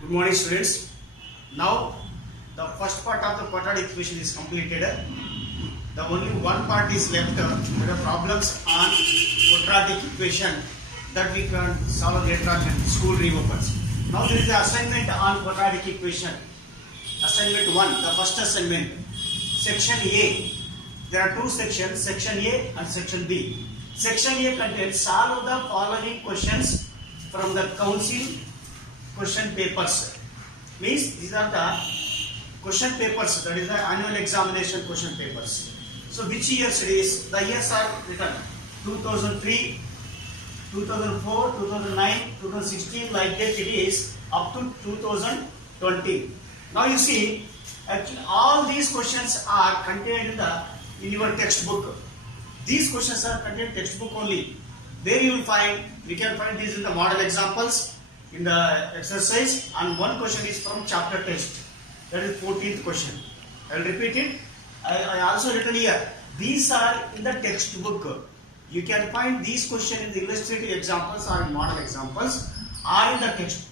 Good morning, students. Now, the first part of the quadratic equation is completed. The only one part is left. There are problems on quadratic equation that we can solve later on when school reopens. Now, there is the assignment on quadratic equation. Assignment 1, the first assignment. Section A. There are two sections, Section A and Section B. Section A contains solve the following questions from the council question papers. Means these are the question papers, that is the annual examination question papers. So which years it is? The years are written 2003, 2004, 2009, 2016, like that it is up to 2020. Now you see, actually all these questions are contained in your textbook. These questions are contained in textbook only. There you will find, we can find these in the model examples, in the exercise, and one question is from chapter test. That is 14th question. I will repeat it. I also written here. These are in the textbook. You can find these questions in the illustrative examples or in model examples, or in the text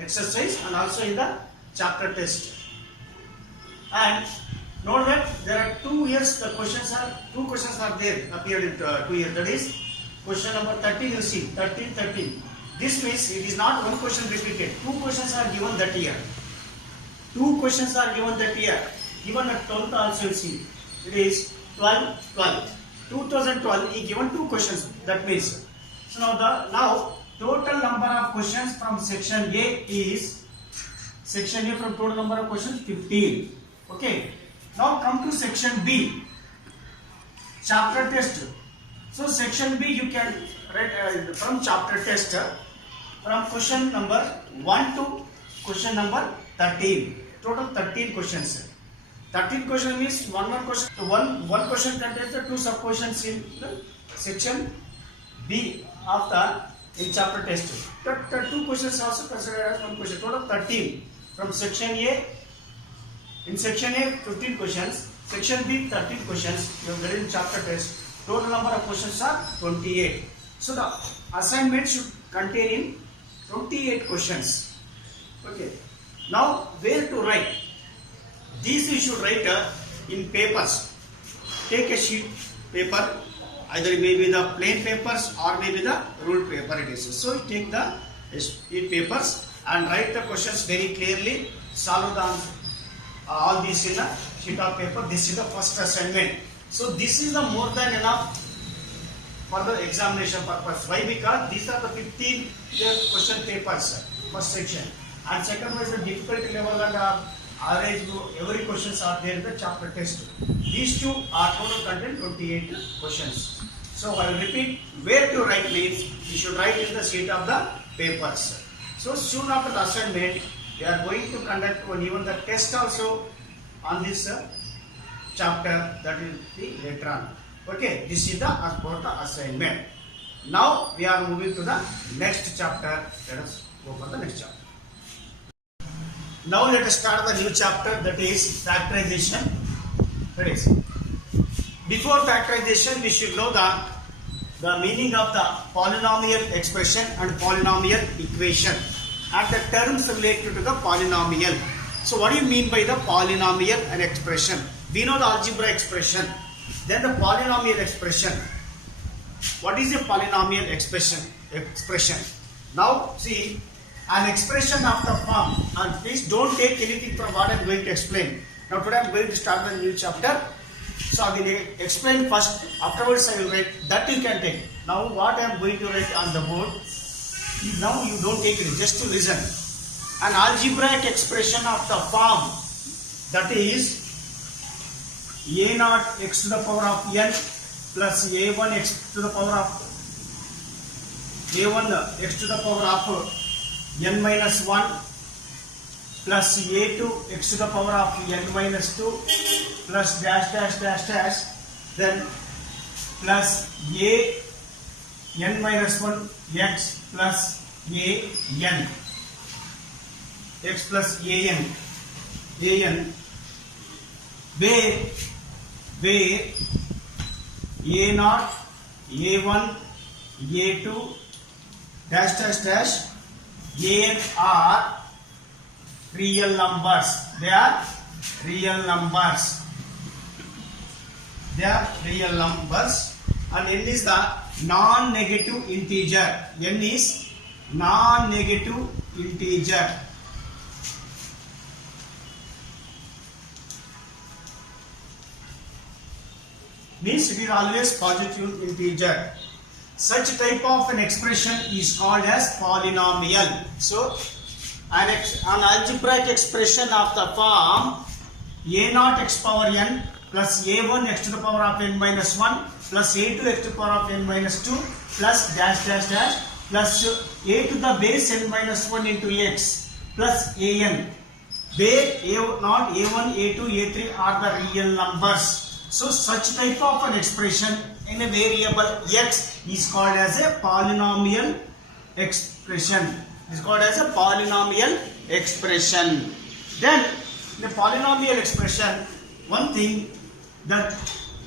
exercise, and also in the chapter test. And note that there are 2 years. The questions are two questions are there appeared in 2 years. That is question number 13. You see 13. This means it is not one question repeated. 2 questions are given that year. 2 questions are given that year. Given at 12th also you see. It is 12. 2012 he given 2 questions. That means. So now total number of questions from section A is, section A from total number of questions 15. Okay. Now come to section B. Chapter test. So section B you can read from chapter test. From question number 1 to question number 13. Total 13 questions. 13 questions means one question. One question contains the 2 sub questions in the section B of the in chapter test. The 2 questions also considered as one question. Total 13 from section A. In section A 15 questions. Section B 13 questions. You have read in chapter test. Total number of questions are 28. So the assignment should contain in 28 questions. Okay. Now where to write? These you should write in papers. Take a sheet paper, either it may be the plain papers or maybe the ruled paper it is. So you take the sheet papers and write the questions very clearly. Solve the all these in a sheet of paper. This is the first assignment. So this is the more than enough for the examination purpose. Why? Because these are the 15 question papers, first section. And second one is the difficulty level and average, every questions are there in the chapter test. These two are total content 28 questions. So I will repeat, where to write means you should write in the sheet of the papers. So soon after the assignment, we are going to conduct even the test also on this chapter, that will be later on. Okay, this is the assignment. Now we are moving to the next chapter. Let us go for the next chapter. Now let us start the new chapter, that is factorization. That is, before factorization we should know the meaning of the polynomial expression and polynomial equation and the terms related to the polynomial. So what do you mean by the polynomial and expression? We know the algebra expression. Then the polynomial expression. What is a polynomial expression? Now see, an expression of the form, and please don't take anything from what I am going to explain. Now today I am going to start the new chapter. So I will explain first, afterwards I will write, that you can take. Now what I am going to write on the board, now you don't take it, just to listen. An algebraic expression of the form, that is a naught x to the power of n plus a1 x to the power of a1 x to the power of n minus 1 plus a2 x to the power of n minus 2 plus dash dash dash dash, then plus a n minus 1 x plus a n x plus a n where a naught, a1, a2 dash dash dash an are real numbers. They are real numbers. They are real numbers. And n is the non-negative integer. N is non-negative integer. Means it is always positive integer. Such type of an expression is called as polynomial. So, an algebraic expression of the form a0 x power n plus a1 x to the power of n minus 1 plus a2 x to the power of n minus 2 plus dash dash dash plus a to the base n minus 1 into x plus an, where a0, a1, a2, a3 are the real numbers. So such type of an expression in a variable x is called as a polynomial expression. Is called as a polynomial expression. Then the polynomial expression, one thing that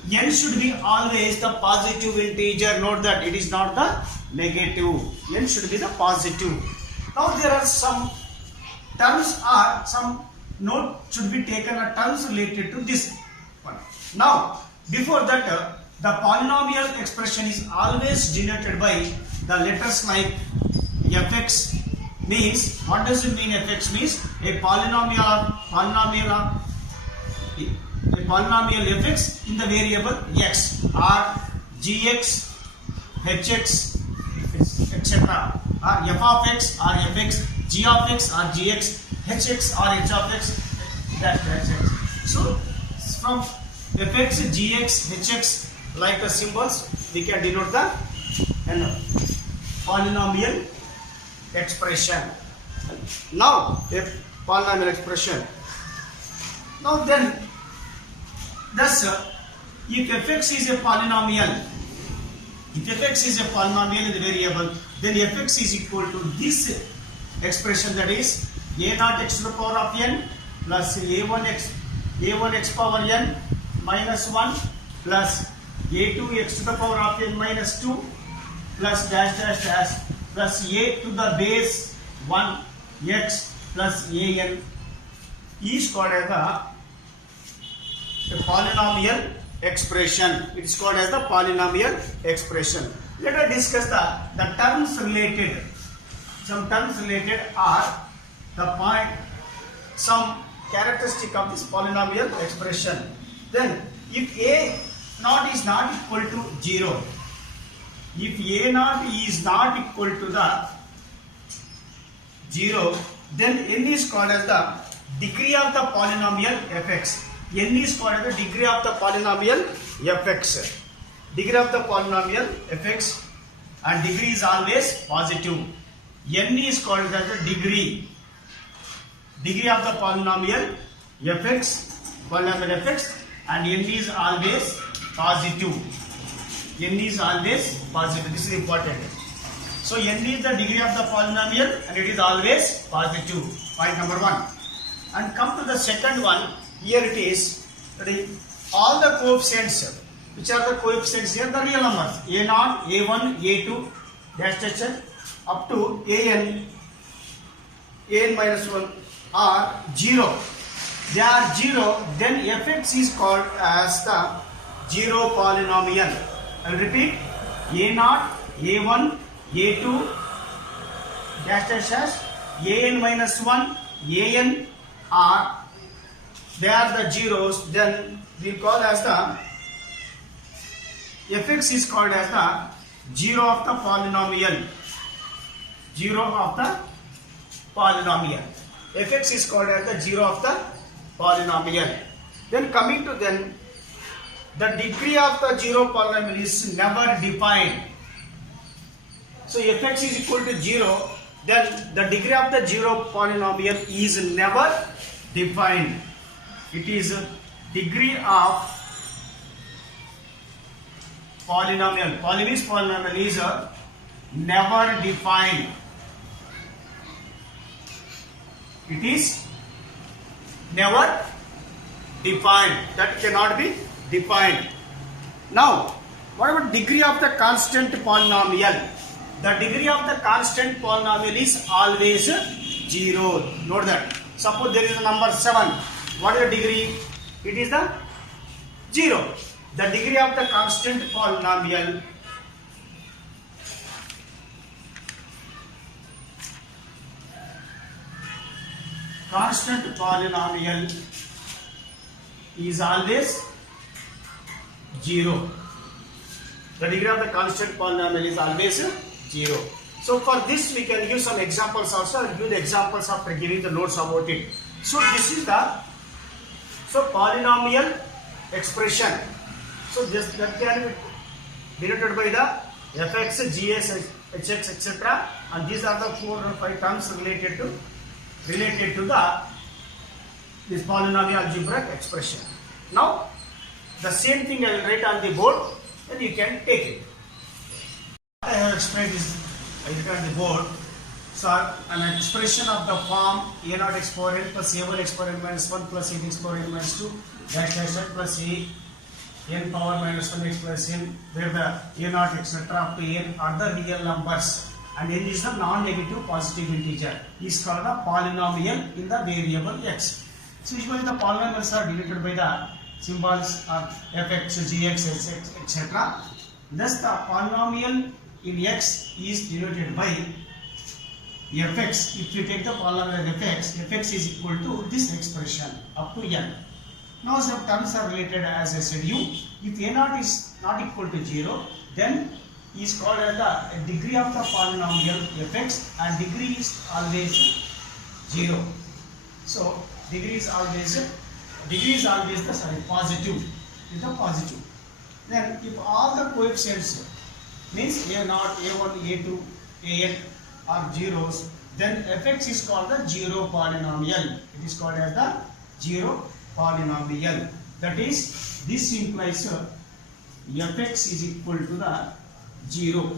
n should be always the positive integer. Note that it is not the negative. N should be the positive. Now there are some terms or some note should be taken or terms related to this one. Now before that the polynomial expression is always denoted by the letters like fx. Means, what does it mean? Fx means a polynomial fx in the variable x, or gx, hx, etc. Or f of x or fx, g of x or gx, hx or h of x. That's it. So from fx, gx, hx like the symbols, we can denote the polynomial expression. Now a polynomial expression. Now then, thus if fx is a polynomial, in the variable, then fx is equal to this expression, that is a0 x to the power of n plus a1 x power n minus 1 plus a2 x to the power of n minus 2 plus dash dash dash plus a to the base 1 x plus an is called as the polynomial expression. It is called as the polynomial expression. Let us discuss the terms related. Some terms related are the point, some characteristic of this polynomial expression. Then if a0 is not equal to 0, if a0 is not equal to the 0, then n is called as the degree of the polynomial fx. N is called as the degree of the polynomial fx. Degree of the polynomial fx, and degree is always positive. N is called as the degree of the polynomial fx, and n is always positive. N is always positive. This is important. So n is the degree of the polynomial and it is always positive. Point number 1. And come to the second one. Here it is. All the coefficients. Which are the coefficients here? The real numbers. a0, a1, a2, dash dash dash, up to an minus 1 are 0. They are 0. Then fx is called as the 0 polynomial. I will repeat. a0, a1, a2, dash dash dash, an minus 1, an are, they are the zeros. Then we call as the fx is called as the 0 of the polynomial. 0 of the polynomial. Fx is called as the 0 of the polynomial. Then coming to then, the degree of the 0 polynomial is never defined. So fx is equal to 0, then the degree of the 0 polynomial is never defined. It is degree of polynomial. Polynomial is never defined. It is never defined. That cannot be defined. Now, what about degree of the constant polynomial? The degree of the constant polynomial is always 0. Note that. Suppose there is a number 7. What is the degree? It is the 0. The degree of the constant polynomial is always 0. The degree of the constant polynomial is always 0. So for this we can give some examples also. I'll give the examples after giving the notes about it. So this is the polynomial expression. So this that can be denoted by the fx, gx, hx, etc. And these are the 4 or 5 terms related to this polynomial algebraic expression. Now the same thing I will write on the board, and you can take it. I have explained this. I write on the board. So an expression of the form a naught x power n plus a1 x power n minus 1 plus a x power n minus 2 dash dash dash plus a n power minus 1 x plus n, where the a naught etc. up to n are the real numbers and n is the non-negative positive integer, is called a polynomial in the variable x. So usually the polynomials are denoted by the symbols of fx, gx, hx, etc. Thus the polynomial in x is denoted by fx. If you take the polynomial fx is equal to this expression up to n. Now some terms are related as I said you. If a naught is not equal to 0, then is called as the degree of the polynomial fx, and degree is always 0. So degree is always the positive. Is the positive. Then if all the coefficients means a naught, a1, a2, an are zeros, then fx is called the zero polynomial. It is called as the zero polynomial. That is, this implies fx is equal to the 0.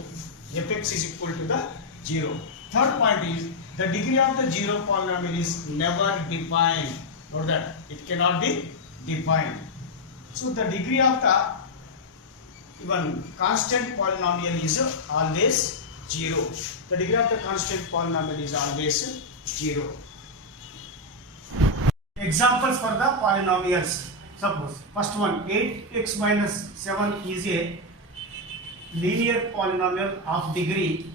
Fx is equal to the 0. Third point is, the degree of the zero polynomial is never defined. Note that it cannot be defined. So the degree of the even constant polynomial is always 0. The degree of the constant polynomial is always 0. Examples for the polynomials. Suppose first one, 8x minus 7 is a linear polynomial of degree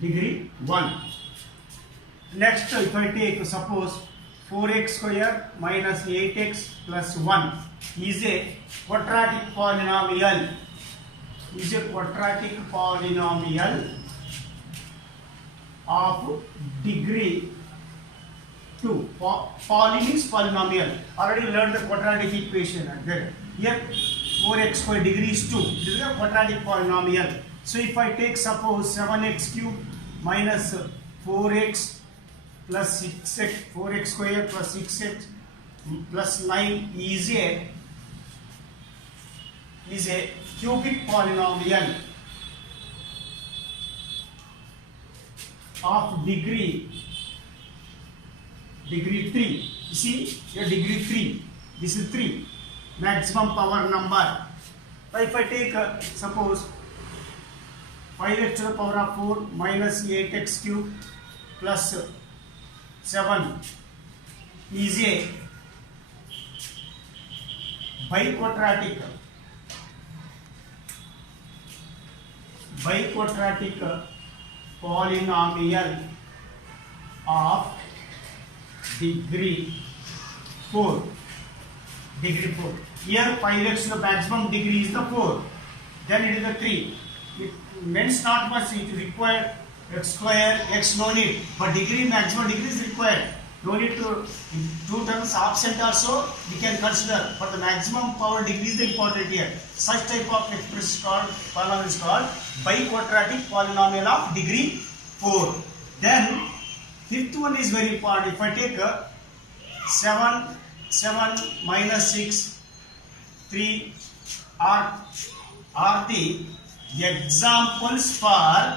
degree 1. Next, if I take suppose 4x square minus 8x plus 1 is a quadratic polynomial. Is a quadratic polynomial of degree 2. Poly means polynomial. Already learned the quadratic equation. Here 4x square degree is 2. This is a quadratic polynomial. So if I take suppose 7x cube minus 4x plus 6x, 4x square plus 6x plus 9 is a cubic polynomial of degree 3. You see here degree 3. This is 3. Maximum power number. If I take suppose 5x to the power of 4 minus 8x cube plus 7 is a biquadratic polynomial of degree 4. Degree 4. Here 5x the maximum degree is the 4. Then it is the 3. It means not much. It is required x square, x no need. But degree, maximum degree is required. No need to two terms absent also we can consider. But the maximum power degree is the important here. Such type of expression polynomial is called biquadratic polynomial of degree 4. Then fifth one is very important. If I take 7 minus 6, 3 are the examples for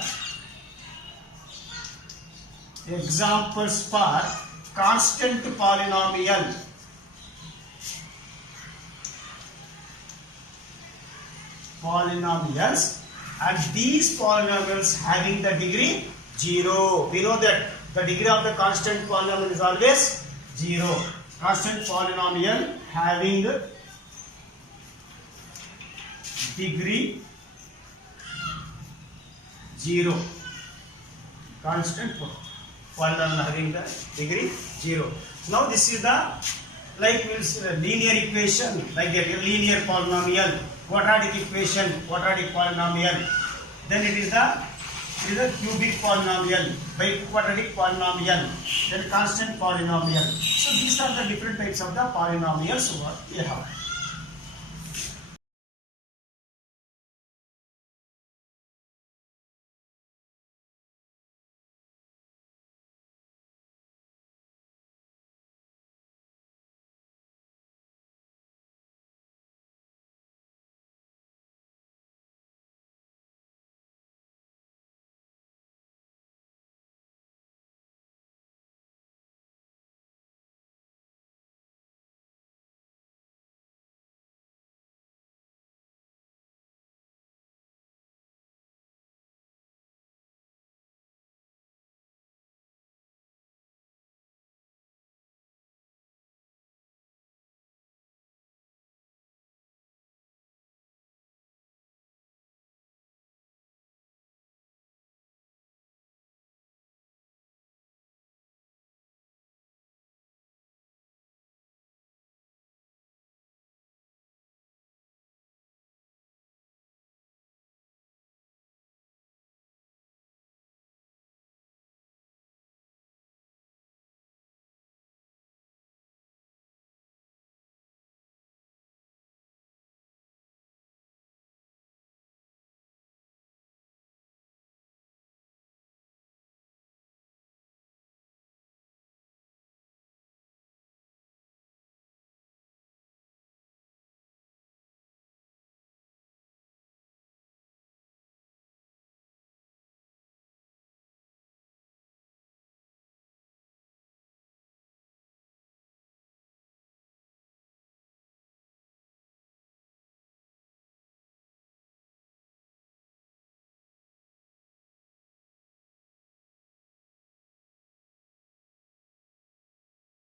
constant polynomial. Polynomials and these polynomials having the degree 0. We know that the degree of the constant polynomial is always 0. Constant polynomial having degree 0. Constant polynomial having the degree 0. Now this is the linear equation, like a linear polynomial, quadratic equation, quadratic polynomial. Then it is the cubic polynomial, biquadratic polynomial, then constant polynomial. So these are the different types of the polynomials what we have.